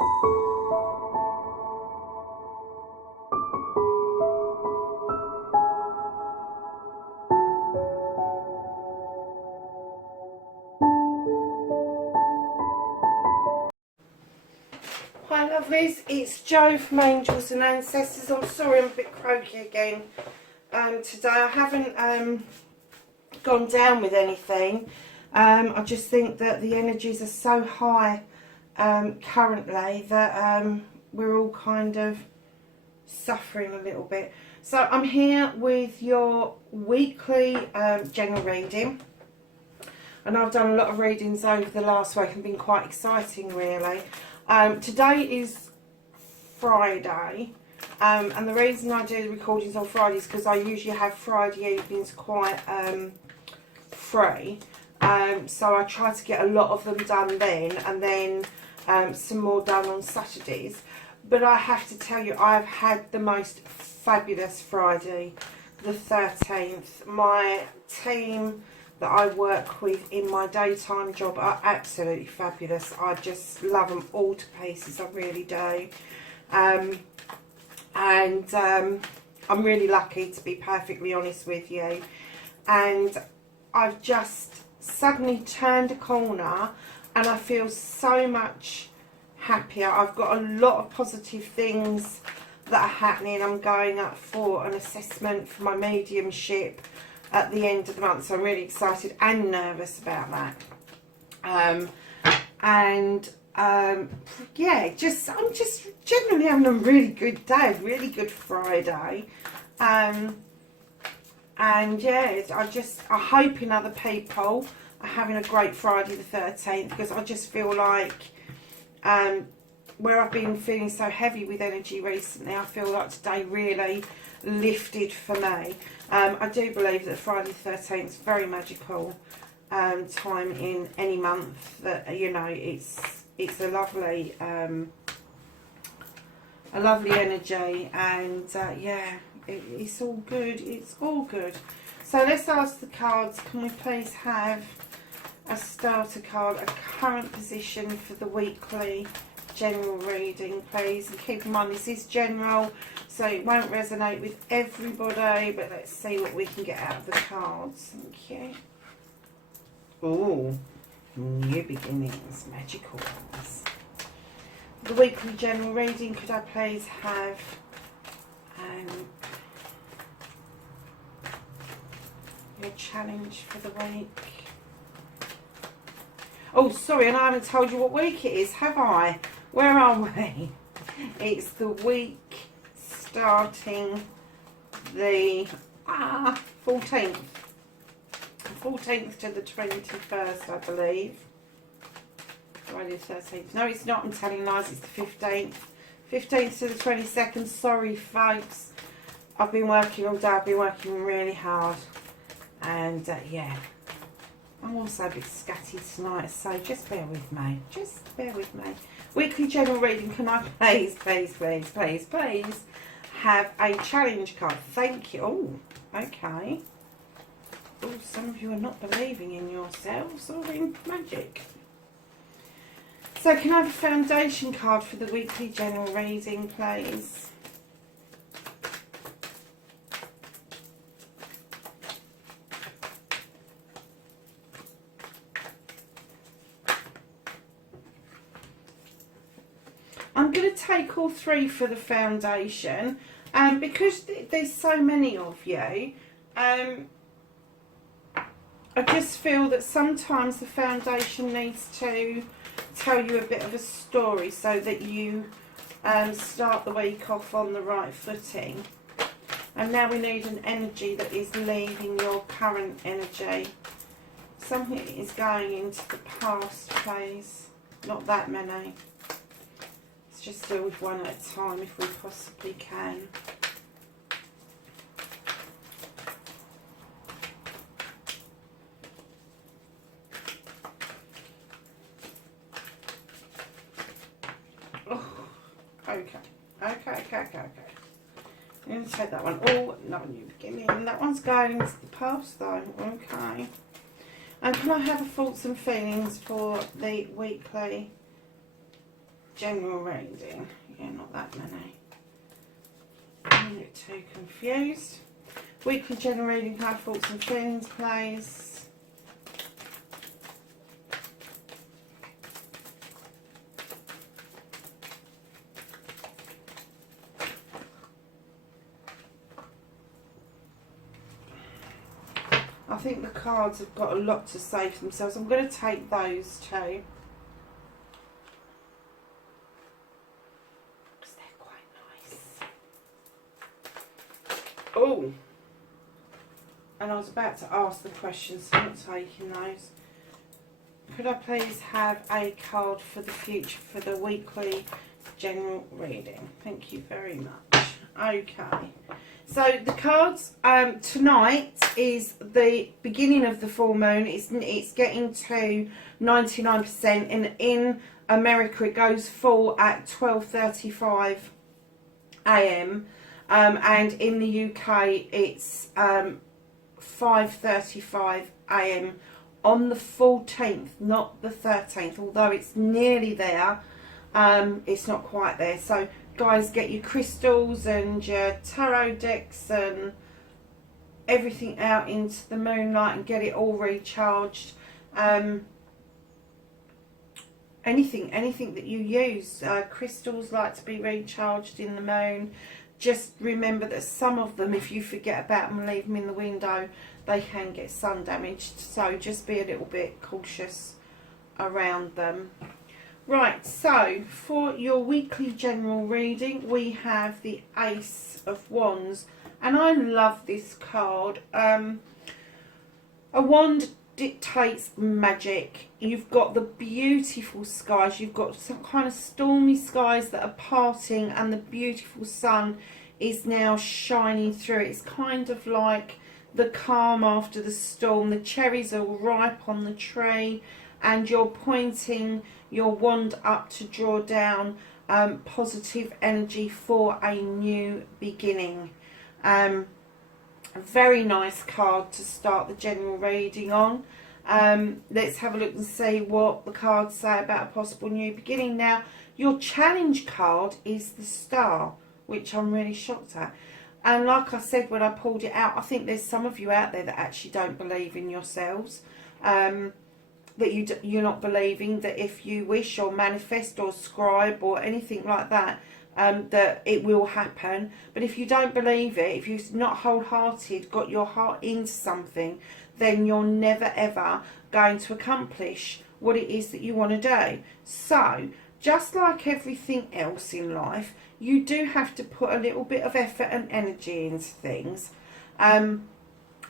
Hi lovelies, it's Jo from Angels and Ancestors. I'm sorry I'm a bit croaky again today. I haven't gone down with anything. I just think that the energies are so high currently that we're all kind of suffering a little bit. So I'm here with your weekly general reading. And I've done a lot of readings over the last week and been quite exciting really. Today is Friday, and the reason I do the recordings on Fridays is because I usually have Friday evenings quite free, so I try to get a lot of them done then, and then some more done on Saturdays. But I have to tell you, I've had the most fabulous Friday, the 13th. My team that I work with in my daytime job are absolutely fabulous. I just love them all to pieces, I really do. I'm really lucky, to be perfectly honest with you. And I've just suddenly turned a corner and I feel so much happier. I've got a lot of positive things that are happening. I'm going up for an assessment for my mediumship at the end of the month, so I'm really excited and nervous about that. Yeah, I'm just generally having a really good day, really good Friday. And yeah, I'm hoping other people are having a great Friday the 13th, because I just feel like where I've been feeling so heavy with energy recently, I feel like today really lifted for me. I do believe that Friday the 13th is very magical time in any month. That, you know, it's a lovely energy, and yeah, it's all good. It's all good. So let's ask the cards. Can we please have a starter card, a current position for the weekly general reading, please? And keep in mind, this is general, so it won't resonate with everybody, but let's see what we can get out of the cards. Thank you. Oh, new beginnings, magical ones. The weekly general reading, could I please have your challenge for the week? Oh, sorry, and I haven't told you what week it is, have I? Where are we? It's the week starting the 14th. 14th to the 21st, I believe. Friday the 13th. No, it's not. I'm telling lies. It's the 15th. 15th to the 22nd. Sorry, folks. I've been working all day. I've been working really hard. And, yeah. I'm also a bit scatty tonight, so just bear with me. Just bear with me. Weekly general reading, can I please have a challenge card? Thank you. Oh, okay. Oh, some of you are not believing in yourselves or in magic. So can I have a foundation card for the weekly general reading, please? I'm going to take all three for the foundation, because there's so many of you. I just feel that sometimes the foundation needs to tell you a bit of a story so that you start the week off on the right footing. And now we need an energy that is leaving your current energy. Something is going into the past, please. Not that many. Just deal with one at a time if we possibly can. Oh, okay. I'm going to take that one. Oh, no, new beginning. That one's going into the past though. Okay. And can I have a thoughts and feelings for the weekly general reading. Yeah, not that many. I don't get too confused. Weekly general reading, how thoughts and feelings, please. I think the cards have got a lot to say for themselves. I'm going to take those two. Because they're quite nice. Oh! And I was about to ask the questions, so I'm not taking those. Could I please have a card for the future for the weekly general reading? Thank you very much. Okay. So the cards tonight is the beginning of the full moon. It's getting to 99%, and in America it goes full at 12:35 a.m. And in the UK it's 5:35 a.m. on the 14th, not the 13th. Although it's nearly there, it's not quite there. So guys, get your crystals and your tarot decks and everything out into the moonlight and get it all recharged. Anything that you use, crystals like to be recharged in the moon. Just remember that some of them, if you forget about them and leave them in the window, they can get sun damaged. So just be a little bit cautious around them. Right, so for your weekly general reading, we have the Ace of Wands, and I love this card. A wand dictates magic. You've got the beautiful skies, you've got some kind of stormy skies that are parting, and the beautiful sun is now shining through. It's kind of like the calm after the storm. The cherries are ripe on the tree, and you're pointing your wand up to draw down positive energy for a new beginning. A very nice card to start the general reading on. Let's have a look and see what the cards say about a possible new beginning. Now, your challenge card is the Star, which I'm really shocked at. And like I said when I pulled it out, I think there's some of you out there that actually don't believe in yourselves. That you're not believing that if you wish or manifest or scribe or anything like that, that it will happen. But if you don't believe it, if you're not wholehearted, got your heart into something, then you're never ever going to accomplish what it is that you want to do. So just like everything else in life, you do have to put a little bit of effort and energy into things.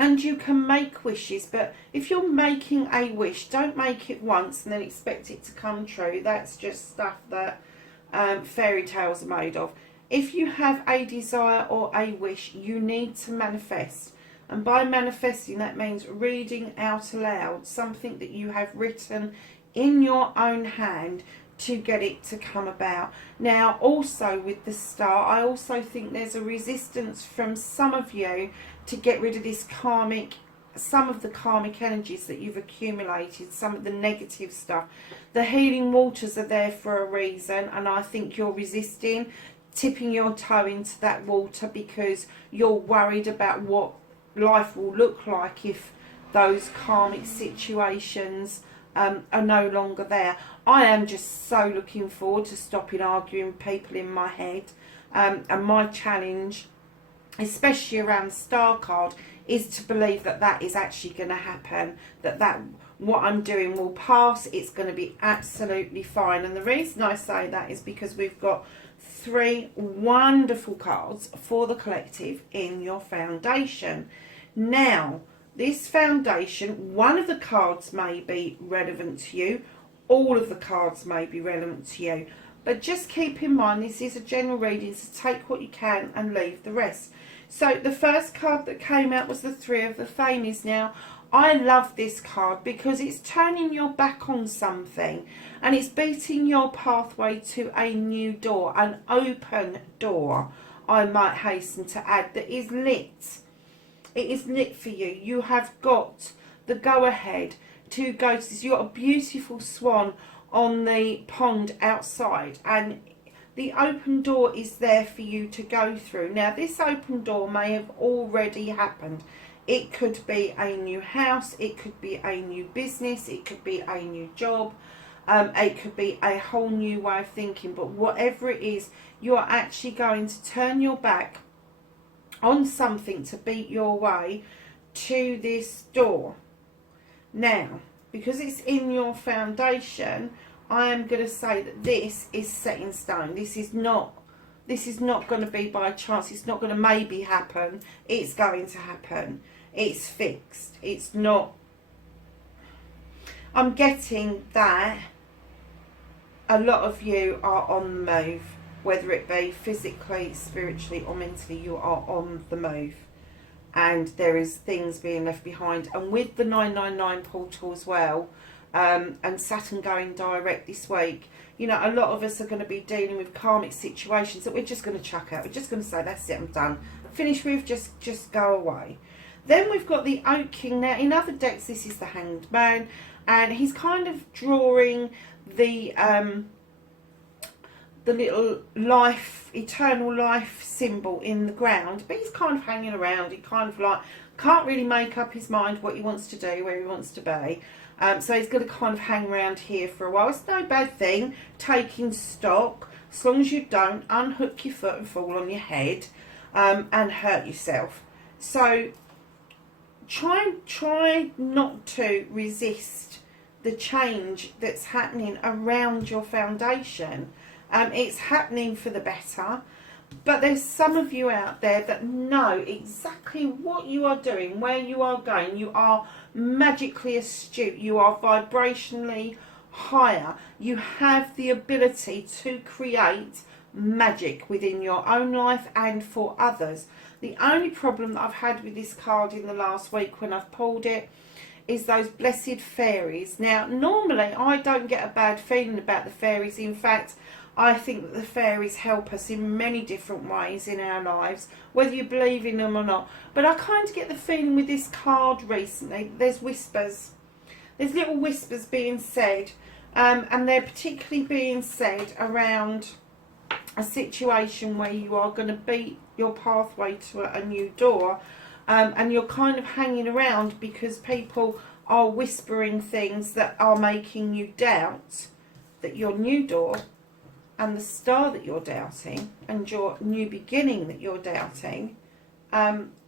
And you can make wishes, but if you're making a wish, don't make it once and then expect it to come true. That's just stuff that fairy tales are made of. If you have a desire or a wish, you need to manifest. And by manifesting, that means reading out aloud something that you have written in your own hand to get it to come about. Now, also with the Star, I also think there's a resistance from some of you to get rid of this some of the karmic energies that you've accumulated, some of the negative stuff. The healing waters are there for a reason, and I think you're resisting tipping your toe into that water because you're worried about what life will look like if those karmic situations are no longer there. I am just so looking forward to stopping arguing with people in my head, and my challenge, especially around the Star card, is to believe that that is actually going to happen, that what I'm doing will pass, it's going to be absolutely fine. And the reason I say that is because we've got 3 wonderful cards for the collective in your foundation. Now, this foundation, one of the cards may be relevant to you, all of the cards may be relevant to you, but just keep in mind this is a general reading, so take what you can and leave the rest. So the first card that came out was the 3 of the Famies. Now, I love this card because it's turning your back on something and it's beating your pathway to a new door, an open door, I might hasten to add, that is lit. It is lit for you. You have got the go-ahead to go to this. You've got a beautiful swan on the pond outside, and the open door is there for you to go through. Now, this open door may have already happened. It could be a new house, it could be a new business, it could be a new job, it could be a whole new way of thinking. But whatever it is, you are actually going to turn your back on something to beat your way to this door. Now, because it's in your foundation, I am going to say that this is set in stone. This is not going to be by chance. It's not going to maybe happen. It's going to happen. It's fixed. It's not. I'm getting that a lot of you are on the move, whether it be physically, spiritually or mentally. You are on the move, and there is things being left behind. And with the 999 portal as well, and Saturn going direct this week, you know, a lot of us are going to be dealing with karmic situations that we're just going to chuck out. We're just going to say, that's it, I'm done, finish with, just go away. Then we've got the Oak King. Now, in other decks, this is the Hanged Man, and he's kind of drawing the little life, eternal life symbol in the ground, but he's kind of hanging around. He kind of like can't really make up his mind what he wants to do, where he wants to be. So he's going to kind of hang around here for a while. It's no bad thing, taking stock, as long as you don't unhook your foot and fall on your head and hurt yourself. So try not to resist the change that's happening around your foundation. It's happening for the better. But there's some of you out there that know exactly what you are doing, where you are going. You are magically astute. You are vibrationally higher. You have the ability to create magic within your own life and for others. The only problem that I've had with this card in the last week when I've pulled it is those blessed fairies. Now, normally I don't get a bad feeling about the fairies. In fact, I think that the fairies help us in many different ways in our lives, whether you believe in them or not. But I kind of get the feeling with this card recently, there's whispers. There's little whispers being said, and they're particularly being said around a situation where you are going to beat your pathway to a new door, and you're kind of hanging around because people are whispering things that are making you doubt that your new door and the star that you're doubting and your new beginning that you're doubting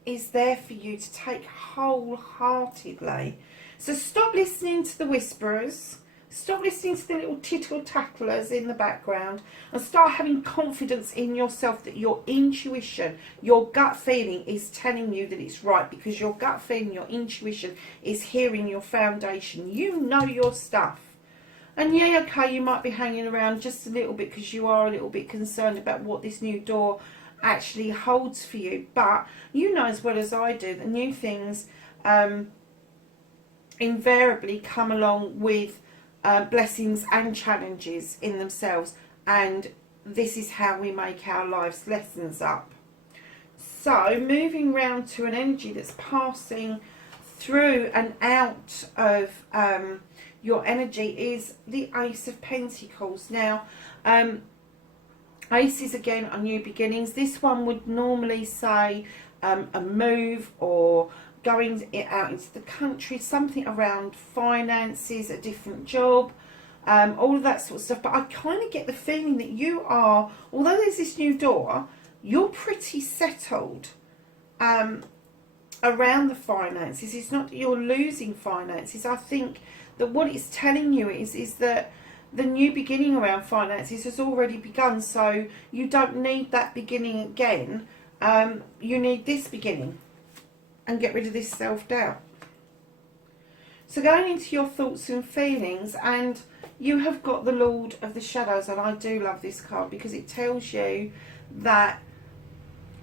is there for you to take wholeheartedly. So stop listening to the whisperers, stop listening to the little tittle-tattlers in the background, and start having confidence in yourself that your intuition, your gut feeling is telling you that it's right, because your gut feeling, your intuition is hearing your foundation. You know your stuff. And yeah, okay, you might be hanging around just a little bit because you are a little bit concerned about what this new door actually holds for you. But you know as well as I do that new things invariably come along with blessings and challenges in themselves. And this is how we make our lives lessons up. So moving round to an energy that's passing through and out of your energy is the Ace of Pentacles. Now, aces again are new beginnings. This one would normally say a move or going out into the country, something around finances, a different job, all of that sort of stuff. But I kind of get the feeling that you are, although there's this new door, you're pretty settled around the finances. It's not that you're losing finances. I think that what it's telling you is that the new beginning around finances has already begun, so you don't need that beginning again. You need this beginning and get rid of this self-doubt. So going into your thoughts and feelings, and you have got the Lord of the Shadows, and I do love this card because it tells you that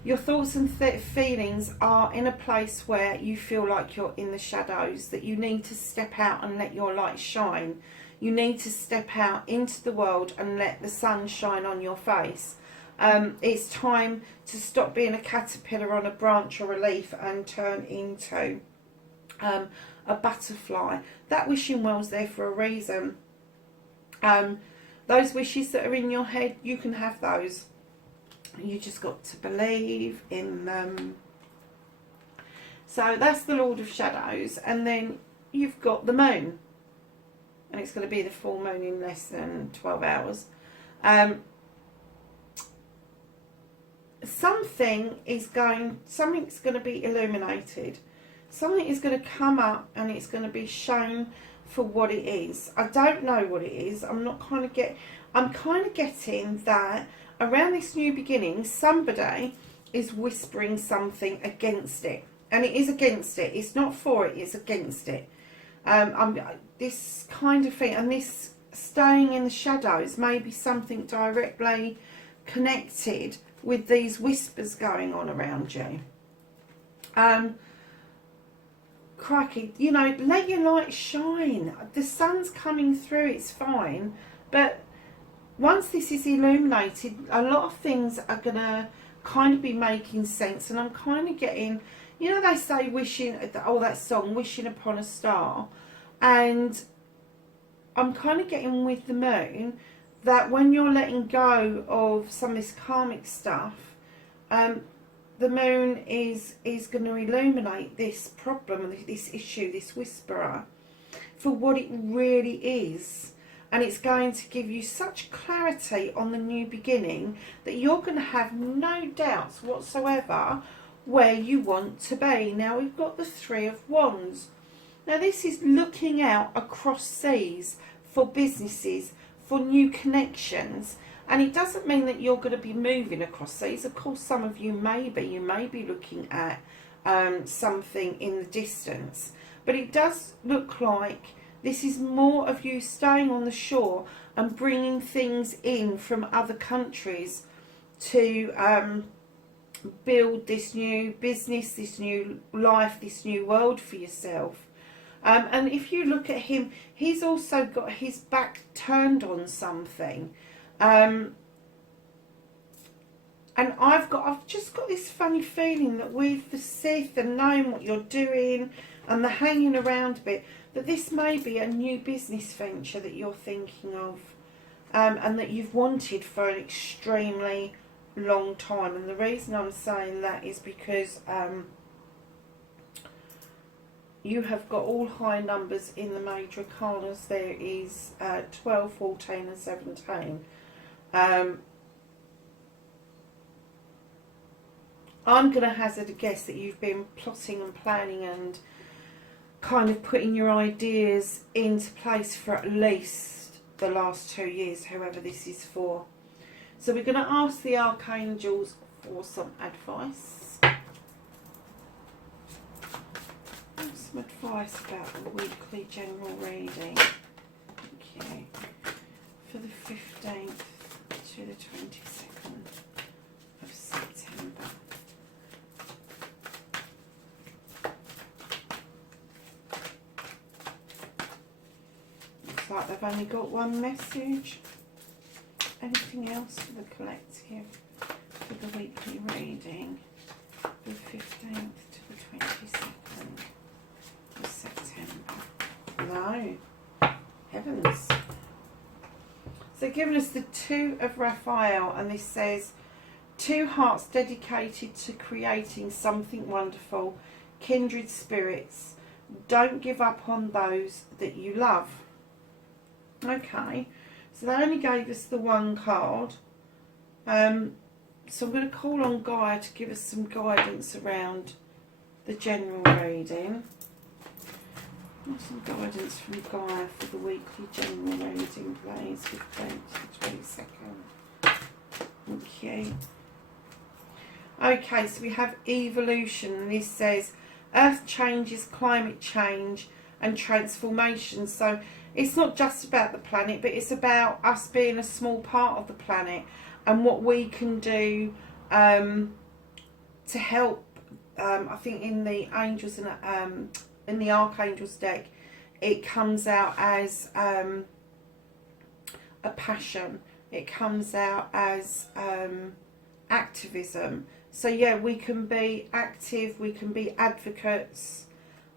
your thoughts and feelings are in a place where you feel like you're in the shadows, that you need to step out and let your light shine. You need to step out into the world and let the sun shine on your face. It's time to stop being a caterpillar on a branch or a leaf and turn into a butterfly. That wishing well's there for a reason. Those wishes that are in your head, you can have those. You just got to believe in them. So that's the Lord of Shadows. And then you've got the moon. And it's going to be the full moon in less than 12 hours. Something's going to be illuminated. Something is going to come up and it's going to be shown for what it is. I don't know what it is. I'm kind of getting that around this new beginning, somebody is whispering something against it. And it is against it. It's not for it, it's against it. This kind of thing, and this staying in the shadows may be something directly connected with these whispers going on around you. Crikey, you know, let your light shine. The sun's coming through, it's fine. But once this is illuminated, a lot of things are going to kind of be making sense. And I'm kind of getting, you know, they say wishing, oh, that song, Wishing Upon a Star. And I'm kind of getting with the moon that when you're letting go of some of this karmic stuff, the moon is going to illuminate this problem, this issue, this whisperer, for what it really is. And it's going to give you such clarity on the new beginning that you're going to have no doubts whatsoever where you want to be. Now we've got the Three of Wands. Now this is looking out across seas for businesses, for new connections. And it doesn't mean that you're going to be moving across seas. Of course, some of you may be. You may be looking at something in the distance. But it does look like this is more of you staying on the shore and bringing things in from other countries to build this new business, this new life, this new world for yourself. And if you look at him, he's also got his back turned on something. And I've just got this funny feeling that with the Sith and knowing what you're doing and the hanging around bit, that this may be a new business venture that you're thinking of, and that you've wanted for an extremely long time. And the reason I'm saying that is because you have got all high numbers in the major arcanas. There is 12, 14 and 17. I'm going to hazard a guess that you've been plotting and planning and kind of putting your ideas into place for at least the last 2 years, however this is for. So we're going to ask the archangels for some advice. Some advice about the weekly general reading. Okay. For the 15th to the 22nd of September. Looks like they've only got one message. Anything else for the collective for the weekly reading? The 15th to the 22nd of September. No. Heavens. So giving us the Two of Raphael, and this says, two hearts dedicated to creating something wonderful, kindred spirits. Don't give up on those that you love. Okay, so they only gave us the one card. So I'm going to call on Gaia to give us some guidance around the general reading. Some guidance from Gaia for the weekly general reading, please, 15th to the 22nd. Okay. Okay, so we have evolution, and this says Earth changes, climate change and transformation. So it's not just about the planet, but it's about us being a small part of the planet and what we can do to help. I think in the angels and in the archangels deck, it comes out as a passion. It comes out as activism. So yeah, we can be active, we can be advocates,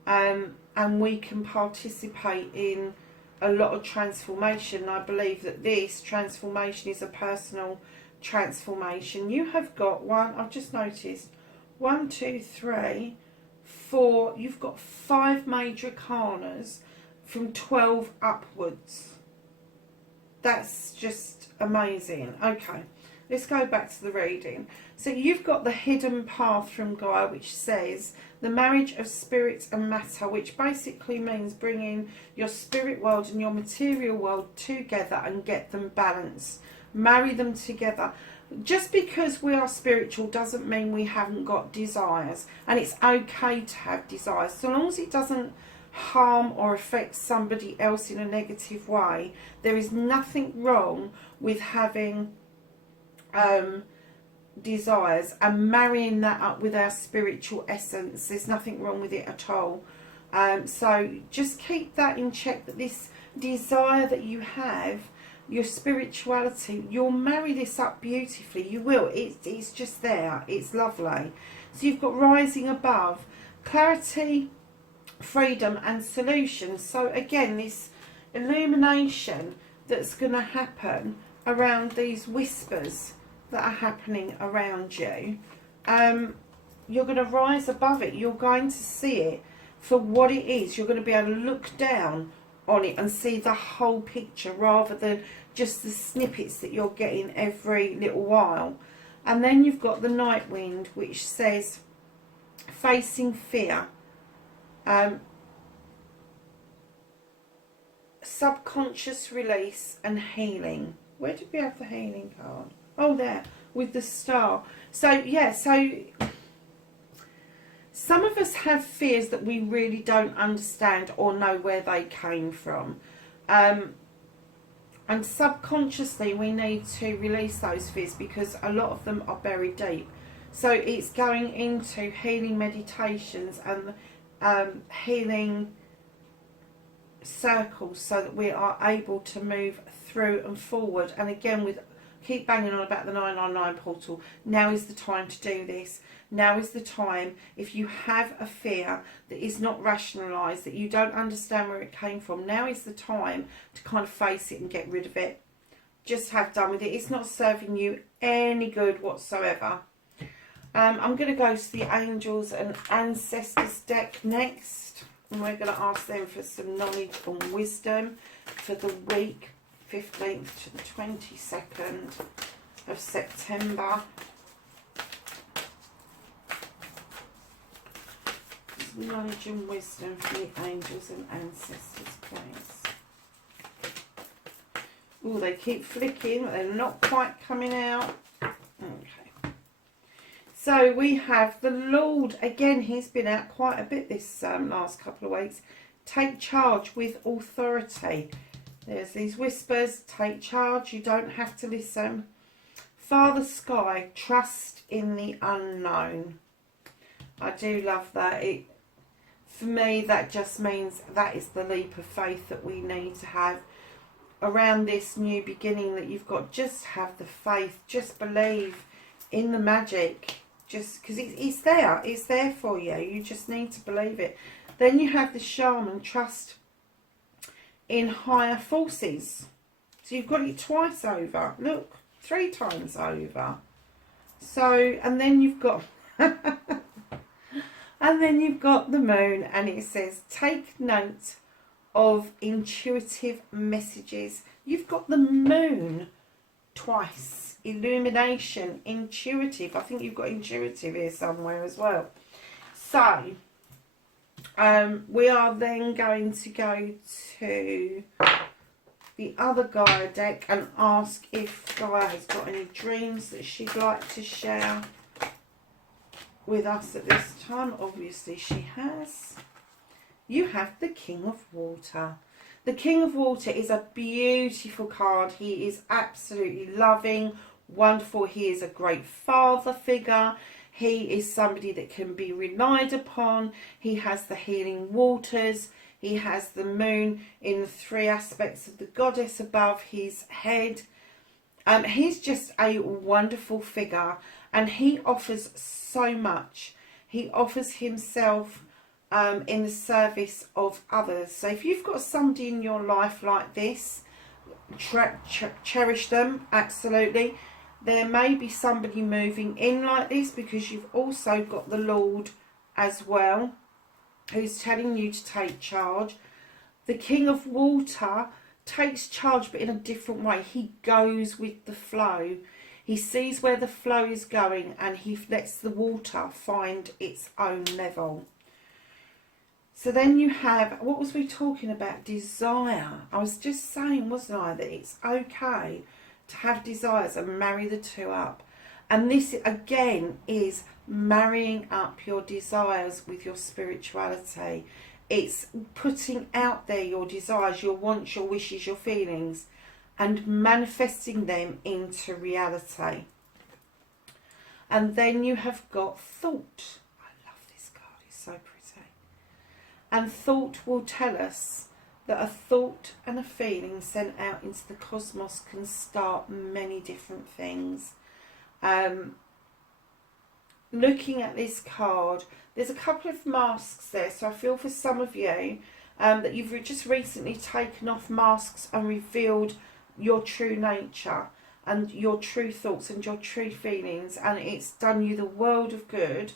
and we can participate in a lot of transformation. I believe that this transformation is a personal transformation. You have got one, I've just noticed, 1, 2, 3, 4, you've got 5 major arcanas from 12 upwards. That's just amazing. Okay, let's go back to the reading. So you've got the hidden path from Gaia, which says the marriage of spirit and matter, which basically means bringing your spirit world and your material world together and get them balanced. Marry them together. Just because we are spiritual doesn't mean we haven't got desires, and it's okay to have desires so long as it doesn't harm or affect somebody else in a negative way. There is nothing wrong with having desires and marrying that up with our spiritual essence. There's nothing wrong with it at all. So just keep that in check, that this desire that you have, your spirituality, you'll marry this up beautifully. You will. It's just there. It's lovely. So you've got rising above, clarity, freedom and solution. So again, this illumination that's going to happen around these whispers that are happening around you, you're going to rise above it. You're going to see it for what it is. You're going to be able to look down on it and see the whole picture rather than just the snippets that you're getting every little while. And then you've got the night wind, which says facing fear, subconscious release and healing. Where did we have the healing card? Oh, there, with the star. So yeah, so some of us have fears that we really don't understand or know where they came from, and subconsciously we need to release those fears because a lot of them are buried deep. So it's going into healing meditations and healing circles so that we are able to move through and forward. And again, with keep banging on about the 999 portal, now is the time to do this. Now is the time. If you have a fear that is not rationalised, that you don't understand where it came from, now is the time to kind of face it and get rid of it. Just have done with it. It's not serving you any good whatsoever. I'm going to go to the Angels and Ancestors deck next, and we're going to ask them for some knowledge and wisdom for the week 15th to the 22nd of September. Some knowledge and wisdom for the Angels and Ancestors, please. Oh, they keep flicking, but they're not quite coming out. Okay. So we have the Lord. Again, he's been out quite a bit this last couple of weeks. Take charge with authority. There's these whispers. Take charge. You don't have to listen. Father Sky. Trust in the unknown. I do love that. For me, that just means that is the leap of faith that we need to have around this new beginning, that you've got. Just have the faith. Just believe in the magic. Just because it's there. It's there for you. You just need to believe it. Then you have the Shaman. Trust in higher forces. So you've got it twice over. Look, 3 times over. So, and then you've got and then you've got the Moon, and it says take note of intuitive messages. You've got the Moon twice. Illumination, intuitive. I think you've got intuitive here somewhere as well. So we are then going to go to the other Gaia deck and ask if Gaia has got any dreams that she'd like to share with us at this time. Obviously she has. You have the King of Water. The King of Water is a beautiful card. He is absolutely loving, wonderful. He is a great father figure. He is somebody that can be relied upon. He has the healing waters. He has the moon in the 3 aspects of the goddess above his head. He's just a wonderful figure, and he offers so much. He offers himself in the service of others. So if you've got somebody in your life like this, cherish them, absolutely. There may be somebody moving in like this, because you've also got the Lord as well, who's telling you to take charge. The King of Water takes charge, but in a different way. He goes with the flow. He sees where the flow is going, and he lets the water find its own level. So then you have, what was we talking about? Desire. I was just saying, wasn't I, that it's okay to have desires and marry the two up. And this, again, is marrying up your desires with your spirituality. It's putting out there your desires, your wants, your wishes, your feelings, and manifesting them into reality. And then you have got thought. I love this card, it's so pretty. And thought will tell us that a thought and a feeling sent out into the cosmos can start many different things. Looking at this card, there's a couple of masks there, so I feel for some of you that you've just recently taken off masks and revealed your true nature and your true thoughts and your true feelings, and it's done you the world of good.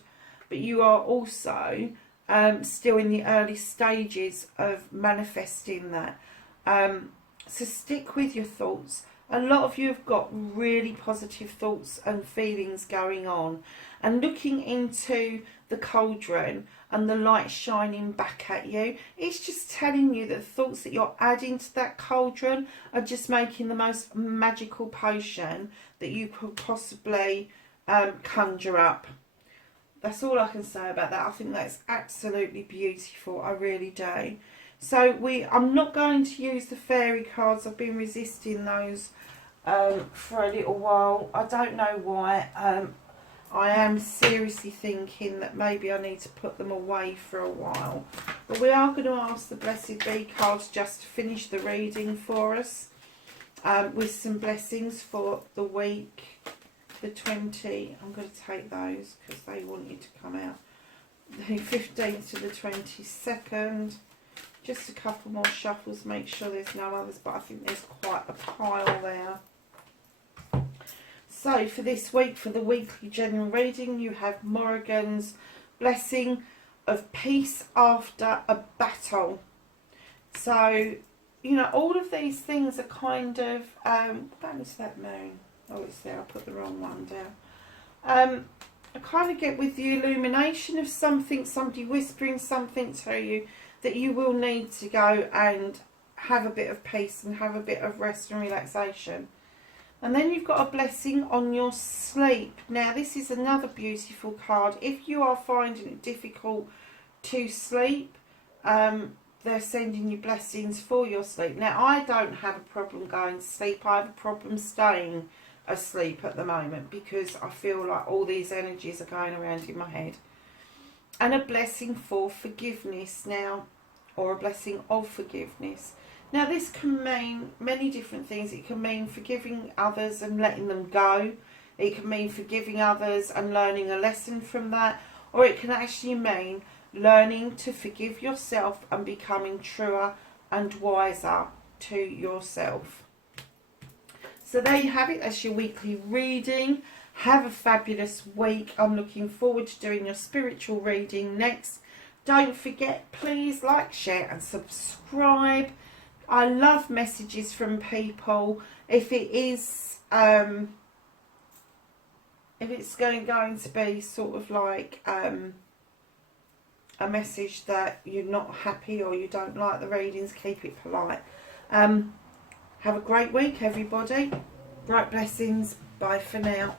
But you are also still in the early stages of manifesting that. So stick with your thoughts. A lot of you have got really positive thoughts and feelings going on, and looking into the cauldron and the light shining back at you, it's just telling you that the thoughts that you're adding to that cauldron are just making the most magical potion that you could possibly conjure up. That's all I can say about that. I think that's absolutely beautiful. I really do. So I'm not going to use the fairy cards. I've been resisting those for a little while. I don't know why. I am seriously thinking that maybe I need to put them away for a while. But we are going to ask the Blessed Bee cards just to finish the reading for us, with some blessings for the week. The 20, I'm going to take those because they wanted to come out. The 15th to the 22nd. Just a couple more shuffles, make sure there's no others, but I think there's quite a pile there. So for this week, for the weekly general reading, you have Morrigan's blessing of peace after a battle. So, you know, all of these things are kind of, what happened to that moon? Oh, it's there, I put the wrong one down. I kind of get with the illumination of something, somebody whispering something to you, that you will need to go and have a bit of peace and have a bit of rest and relaxation. And then you've got a blessing on your sleep. Now, this is another beautiful card. If you are finding it difficult to sleep, they're sending you blessings for your sleep. Now, I don't have a problem going to sleep. I have a problem staying asleep at the moment because I feel like all these energies are going around in my head. And a blessing for forgiveness now, or a blessing of forgiveness. Now, this can mean many different things. It can mean forgiving others and letting them go. It can mean forgiving others and learning a lesson from that. Or it can actually mean learning to forgive yourself and becoming truer and wiser to yourself. So there you have it. That's your weekly reading. Have a fabulous week. I'm looking forward to doing your spiritual reading next. Don't forget, please like, share and subscribe. I love messages from people. If it is, if it's going to be sort of like a message that you're not happy or you don't like the readings, keep it polite. Have a great week, everybody. Bright blessings. Bye for now.